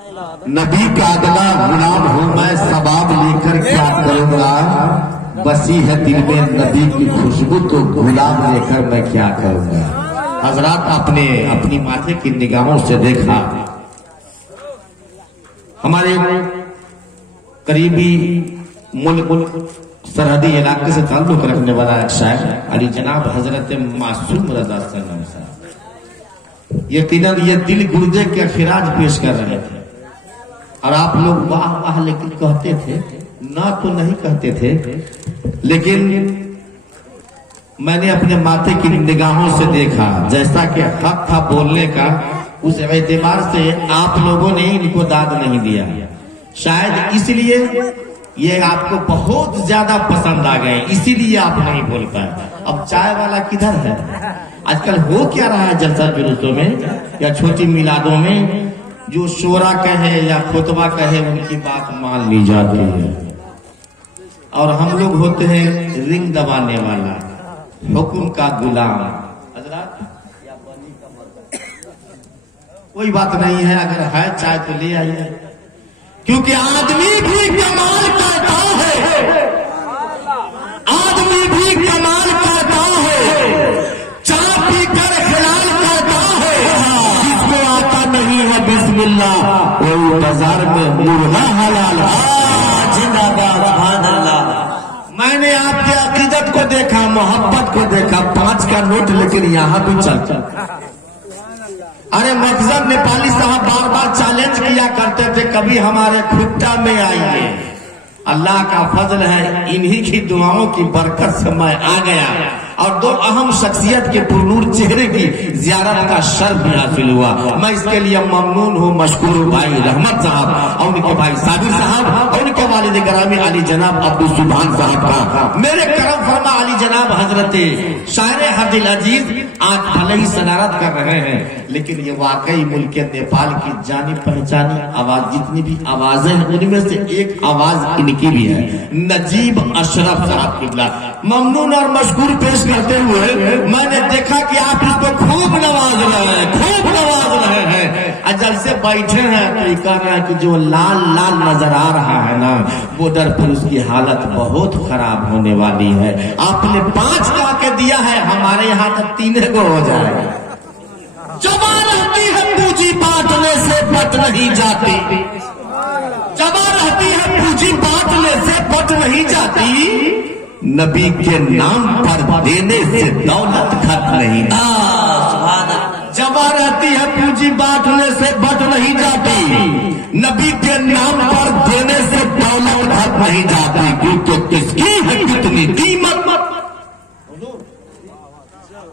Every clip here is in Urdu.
نبی کا اگلا غلام ہوں میں، ثواب لے کر کیا کروں گا؟ بسی ہے دل میں نبی کی خوشبو، تو غلام لے کر میں کیا کروں گا؟ حضرات اپنی ماتھے کی نگاہوں سے دیکھا، ہمارے قریبی ملک سرحدی علاقے سے تعلق رکھنے والا ایک شیخ علی جناب حضرت معصوم رضا صاحب، یقیناً یہ دل گردے کے خراج پیش کر رہے تھے، اور آپ لوگ واہ واہ لیکن کہتے تھے، نہ تو نہیں کہتے تھے، لیکن میں نے اپنے ماتھے کی نگاہوں سے دیکھا جیسا کہ حق تھا بولنے کا، اس اعتبار سے آپ لوگوں نے ان کو داد نہیں دیا، شاید اس لیے یہ آپ کو بہت زیادہ پسند آ گئے، اسی لیے آپ نہیں بول پائے۔ اب چائے والا کدھر ہے؟ آج کل ہو کیا رہا ہے جلسہ جلوسوں میں یا چھوٹی میلادوں میں، جو شورا کہے یا خطبہ کہے ان کی بات مان لی جاتی ہے، اور ہم لوگ ہوتے ہیں رنگ دبانے والا، حکم کا غلام۔ حضرات کوئی بات نہیں ہے، اگر ہے چائے تو لے آئیے، کیونکہ آدمی بھی کمال کرتا ہے، آدمی بھی کمال کرتا ہے، چائے پی کر خلال کرتا ہے، جس کو آتا نہیں ہے بسم اللہ وہ بازار میں مرغا حلال۔ زندہ باد سبحان اللہ۔ میں نے آپ کی عقیدت کو دیکھا، محبت کو دیکھا، 5 کا نوٹ لیکن یہاں بھی چلتا۔ ارے مخزن نیپالی صاحب بار بار چیلنج کیا کرتے تھے، کبھی ہمارے کھٹا میں آئیے، اللہ کا فضل ہے انہی کی دعاؤں کی برکت سے میں آ گیا، اور 2 اہم شخصیت کے پرنور چہرے کی زیارت کا شرف بھی حاصل ہوا۔ میں اس کے لیے ممنون ہوں، مشکور ہوں بھائی رحمت صاحب اور ان کے بھائی صابر صاحب اور ان کے والد گرامی علی جناب عبد السبحان صاحب کا۔ میرے کرم فرما علی جناب حضرت شاعر حد العزیز آج بھلے ہی صدارت کر رہے ہیں، لیکن یہ واقعی ملک نیپال کی جانی پہچانی آواز، جتنی بھی آوازیں ہیں ان میں سے ایک آواز ان کی بھی ہے، نجیب اشرف صاحب قبلہ۔ ممنون اور مشکور پیش کرتے ہوئے میں نے دیکھا کہ آپ اس کو خوب نواز رہے ہیں، خوب نواز رہے ہیں، جب سے بیٹھے ہیں تو یہ کہہ رہا ہے کہ جو لال لال نظر آ رہا ہے نا بارڈر پر، اس کی حالت بہت خراب ہونے والی ہے۔ آپ نے 5 کہا کے دیا ہے، ہمارے یہاں تک 3 کو ہو جائے گا۔ جبا رہتی ہے پوجی بانٹنے سے بٹ نہیں جاتی، جبا رہتی ہے پوجی بانٹنے سے بٹ نہیں جاتی، نبی کے نام پر دینے سے دولت گھٹ نہیں۔ جبا رہتی ہے پوجی بانٹنے سے بٹ نہیں جاتی، نبی کے نام پر دینے سے دولت گھٹ نہیں جاتی، کیونکہ کس کی ہے کتنی قیمت،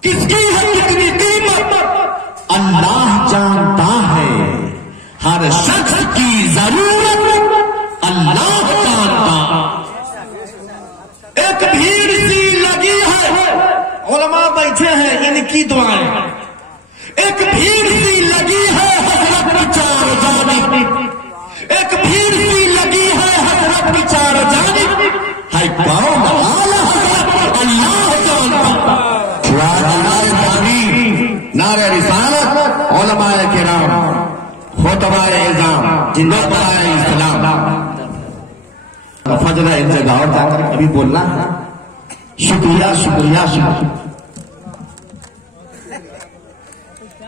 کس کی ہے کتنی قیمت اللہ جانتا ہے، ہر شخص کی ضرورت اللہ جانتا۔ ایک بھیڑ سی لگی ہے، علماء بیٹھے ہیں ان کی دعائیں، ایک بھیڑ سی لگی ہے حضرت کی 4 جانب، ایک بھیڑ سی لگی ہے حضرت کی 4 جانب، ہے کون اعلی حضرت اللہ جانتا۔ نعرہ رسالت، علماء کرام، خطباء اعظام، جنابِ اسلام، فضل ایک جگہ اور جا کر ابھی بولنا ہے، شکریہ شکریہ شکریہ۔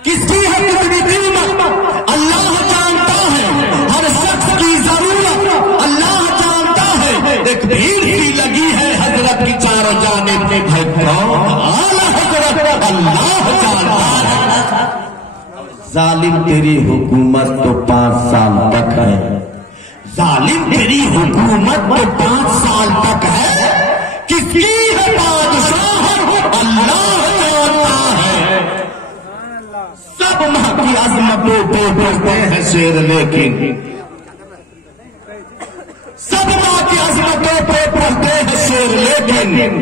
کس کی ہے کتنی قیمت اللہ جانتا ہے، ہر شخص کی ضرورت اللہ جانتا ہے، ایک بھیڑ سی لگی ہے حضرت کی 4 جانب، ہے کون اعلی حضرت اللہ جانتا ہے۔ ظالم تیری حکومت تو 5 سال تک ہے، ظالم تیری حکومت تو 5 سال تک ہے، کس کی ہے بادشاہ اللہ جانتا ہے۔ سب ماں کی عظمتوں پہ بڑھتے ہیں شیر، لیکن سب ماں کی عظمتوں پہ بڑھتے ہیں شیر، لیکن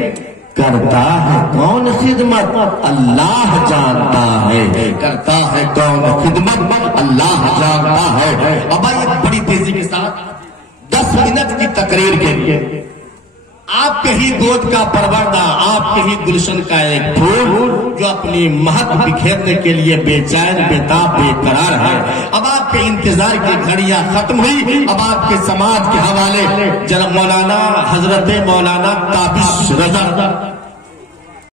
کرتا ہے کون خدمت اللہ جانتا ہے، کرتا ہے کون خدمت اللہ جانتا ہے۔ اب آئیے بڑی تیزی کے ساتھ 10 منٹ کی تقریر کے لیے آپ کے ہی گود کا پروردہ، آپ کے ہی گلشن کا ایک پھول جو اپنی مہک بکھیرنے کے لیے بے چین بےتاب بے قرار ہے۔ اب آپ کے انتظار کی گھڑیاں ختم ہوئی، اب آپ کے سماعت کے حوالے جناب مولانا حضرت مولانا تابش رضا